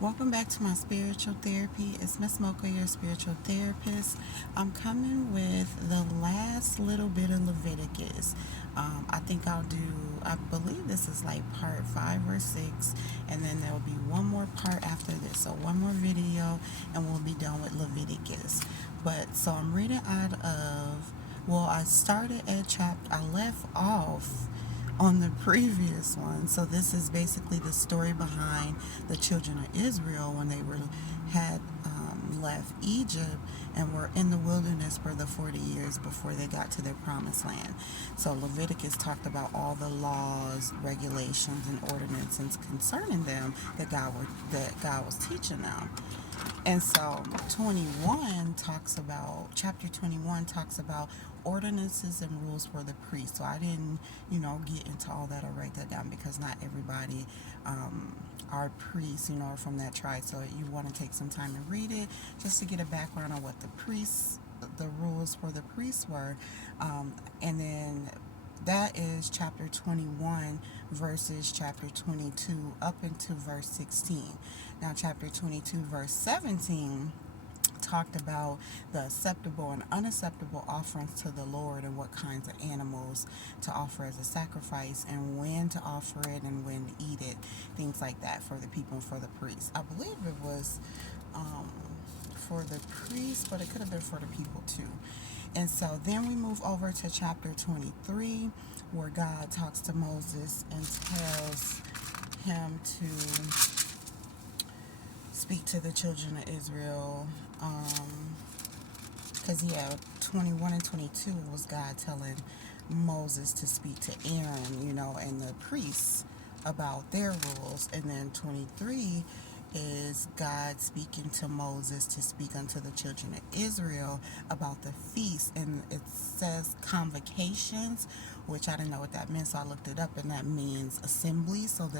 Welcome back to my spiritual therapy. It's Miss Mocha, your spiritual therapist. I'm coming with the last little bit of Leviticus. I believe this is like part 5 or 6, and then there will be one more part after this. So, one more video, and we'll be done with Leviticus. So I'm reading out of, I started at I left off on the previous one. So this is basically the story behind the children of Israel when they had left Egypt and were in the wilderness for the 40 years before they got to their promised land. So Leviticus talked about all the laws, regulations, and ordinances concerning them that God was teaching them. And so chapter 21 talks about ordinances and rules for the priest. So I didn't, get into all that or write that down because not everybody are priests, are from that tribe. So you want to take some time to read it just to get a background on what the rules for the priests were. And then that is chapter 21 verses chapter 22 up into verse 16. Now, chapter 22, verse 17 talked about the acceptable and unacceptable offerings to the Lord and what kinds of animals to offer as a sacrifice and when to offer it and when to eat it, things like that for the people and for the priests. I believe it was for the priests, but it could have been for the people too. And so then we move over to chapter 23, where God talks to Moses and tells him to speak to the children of Israel. Because, 21 and 22 was God telling Moses to speak to Aaron, and the priests about their rules. And then 23 is God speaking to Moses to speak unto the children of Israel about the feast. And it says convocations, which I didn't know what that meant, so I looked it up, and that means assemblies. So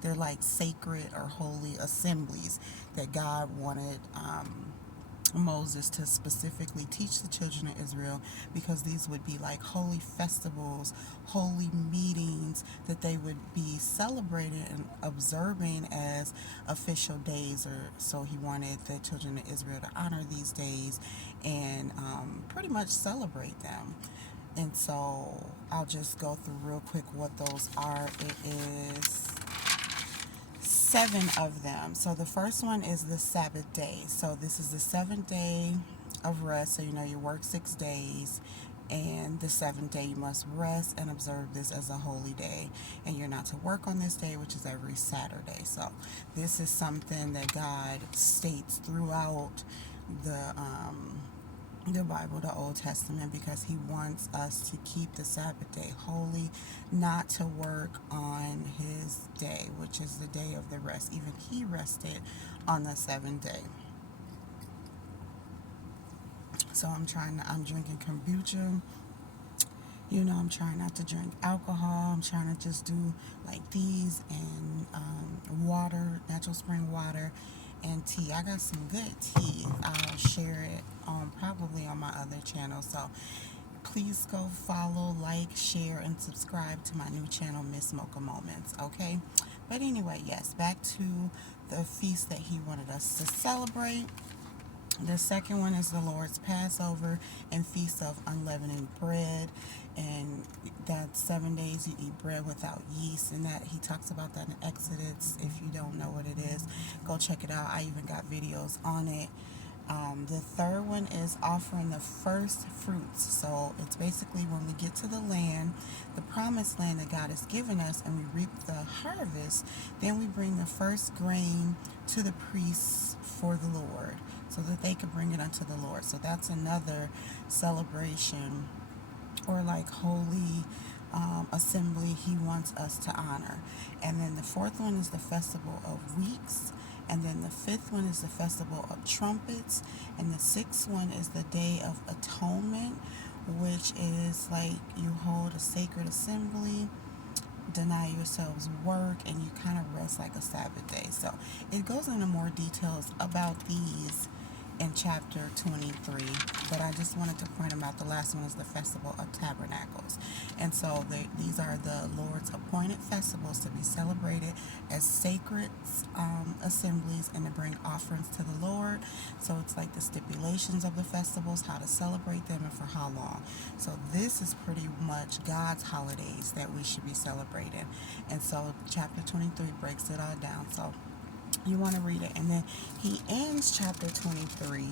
they're like sacred or holy assemblies that God wanted Moses to specifically teach the children of Israel, because these would be like holy festivals, holy meetings that they would be celebrating and observing as official days. Or so he wanted the children of Israel to honor these days and pretty much celebrate them. And so I'll just go through real quick what those are. It is 7 of them. So the first one is the Sabbath day. So this is the 7th day of rest. So you work 6 days, and the 7th day you must rest and observe this as a holy day. And you're not to work on this day, which is every Saturday. So this is something that God states throughout the Bible, the Old Testament, because he wants us to keep the Sabbath day holy, not to work on his day, which is the day of the rest. Even he rested on the 7th day. So I'm drinking kombucha. I'm trying not to drink alcohol. I'm trying to just do like these and water, natural spring water, and tea. I got some good tea. I'll share it probably on my other channel. So please go follow, like, share, and subscribe to my new channel, Miss Mocha Moments. Okay? But anyway, yes, back to the feast that he wanted us to celebrate. The second one is the Lord's Passover and Feast of Unleavened Bread. And that 7 days you eat bread without yeast. And that he talks about that in Exodus. If you don't know what it is, go check it out. I even got videos on it. The third one is offering the first fruits. So it's basically when we get to the land, the promised land that God has given us, and we reap the harvest, then we bring the first grain to the priests for the Lord, so that they could bring it unto the Lord. So that's another celebration or like holy assembly he wants us to honor. And then the fourth one is the Festival of Weeks. And then the fifth one is the Festival of Trumpets. And the sixth one is the Day of Atonement, which is like you hold a sacred assembly, deny yourselves work, and you kind of rest like a Sabbath day. So it goes into more details about these in chapter 23, but I just wanted to point them out. The last one is the Festival of Tabernacles. And so these are the Lord's appointed festivals to be celebrated as sacred assemblies and to bring offerings to the Lord. So it's like the stipulations of the festivals, how to celebrate them, and for how long. So this is pretty much God's holidays that we should be celebrating. And so chapter 23 breaks it all down. So you want to read it. And then he ends chapter 23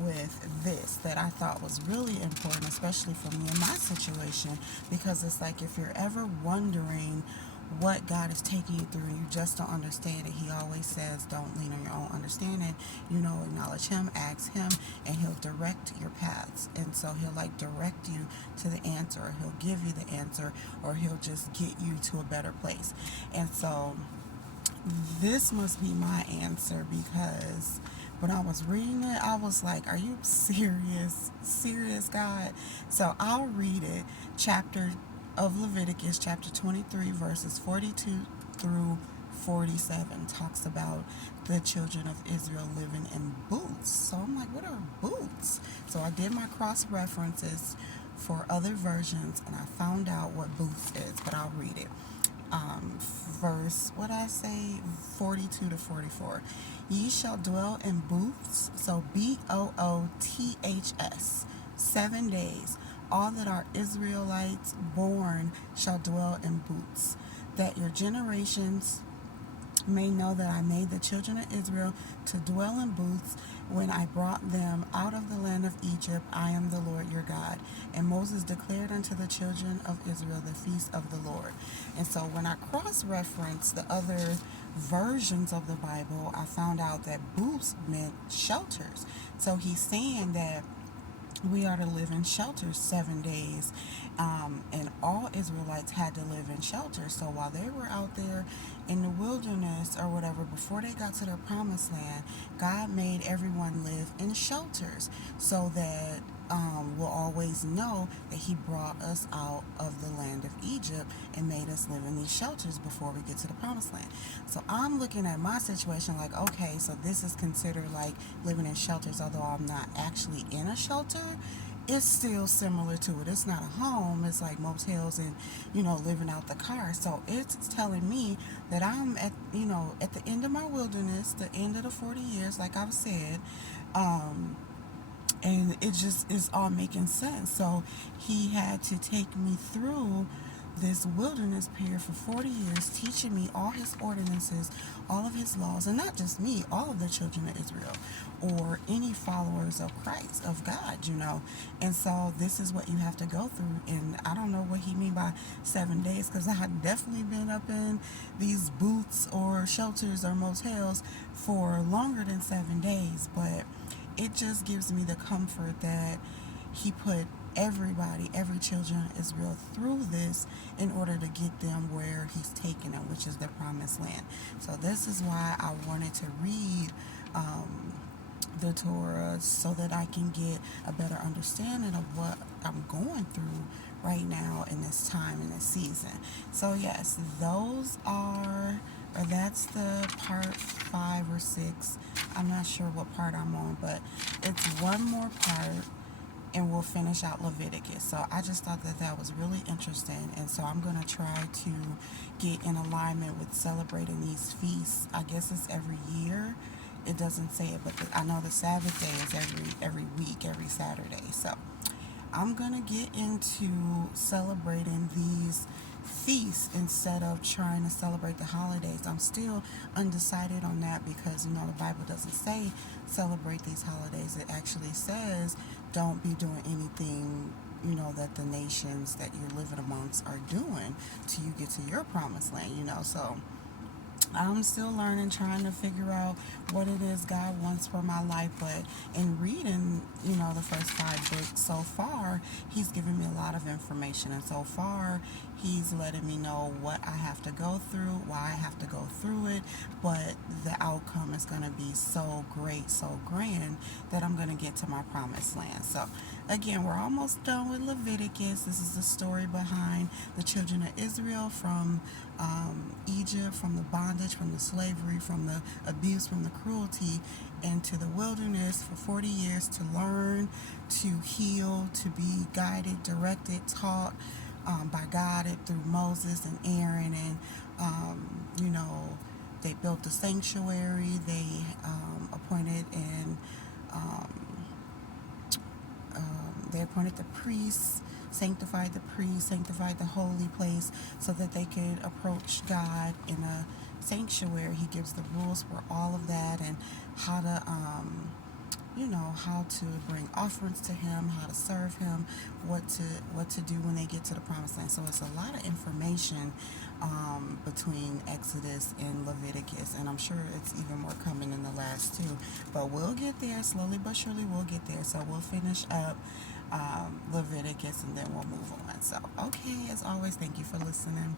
with this that I thought was really important, especially for me in my situation, because it's like if you're ever wondering what God is taking you through and you just don't understand it, he always says don't lean on your own understanding, acknowledge him, ask him, and he'll direct your paths. And so he'll like direct you to the answer, or he'll give you the answer, or he'll just get you to a better place. And so this must be my answer, because when I was reading it, I was like, are you serious? Serious, God? So I'll read it. Chapter of Leviticus, chapter 23, verses 42 through 47 talks about the children of Israel living in booths. So I'm like, what are booths? So I did my cross references for other versions, and I found out what booths is, but I'll read it. Verse, 42 to 44. Ye shall dwell in booths, so Booths, 7 days. All that are Israelites born shall dwell in booths, that your generations may know that I made the children of Israel to dwell in booths when I brought them out of the land of Egypt. I am the Lord your God. And Moses declared unto the children of Israel the feast of the Lord. And so when I cross-referenced the other versions of the Bible, I found out that booths meant shelters. So he's saying that we are to live in shelters 7 days, and all Israelites had to live in shelters. So while they were out there in the wilderness or whatever, before they got to their promised land, God made everyone live in shelters so that we'll always know that he brought us out of the land of Egypt and made us live in these shelters before we get to the promised land. So I'm looking at my situation like, okay, so this is considered like living in shelters, although I'm not actually in a shelter. It's still similar to it. It's not a home. It's like motels and, living out the car. So it's telling me that I'm at the end of my wilderness, the end of the 40 years, like I've said, and it just is all making sense. So he had to take me through this wilderness period for 40 years, teaching me all his ordinances, all of his laws, and not just me, all of the children of Israel, or any followers of Christ, of God, And so this is what you have to go through. And I don't know what he mean by 7 days, because I had definitely been up in these booths or shelters or motels for longer than 7 days, but it just gives me the comfort that he put every children of Israel through this in order to get them where he's taking them, which is the promised land. So this is why I wanted to read the Torah, so that I can get a better understanding of what I'm going through right now in this time, in this season. So yes, that's the part 5 or 6. I'm not sure what part I'm on, but it's one more part and we'll finish out Leviticus. So I just thought that was really interesting, and so I'm going to try to get in alignment with celebrating these feasts. I guess it's every year. It doesn't say it, but I know the Sabbath day is every week, every Saturday. So I'm going to get into celebrating these feasts instead of trying to celebrate the holidays. I'm still undecided on that, because the Bible doesn't say celebrate these holidays. It actually says don't be doing anything that the nations that you're living amongst are doing till you get to your promised land. So I'm still learning, trying to figure out what it is God wants for my life. But in reading, the first 5 books so far, he's given me a lot of information. And so far, he's letting me know what I have to go through, why I have to go through it. But the outcome is going to be so great, so grand, that I'm going to get to my promised land. So again, we're almost done with Leviticus. This is the story behind the children of Israel from Egypt, from the bondage, from the slavery, from the abuse, from the cruelty, into the wilderness for 40 years to learn, to heal, to be guided, directed, taught by God through Moses and Aaron. And, you know, they built the sanctuary, they appointed and they appointed the priests, sanctified the holy place so that they could approach God in a sanctuary. He gives the rules for all of that and how to, how to bring offerings to Him, how to serve Him, what to do when they get to the Promised Land. So it's a lot of information between Exodus and Leviticus, and I'm sure it's even more coming in the last two. But we'll get there slowly but surely. We'll get there. So we'll finish up Leviticus and then we'll move on. So okay, as always, thank you for listening.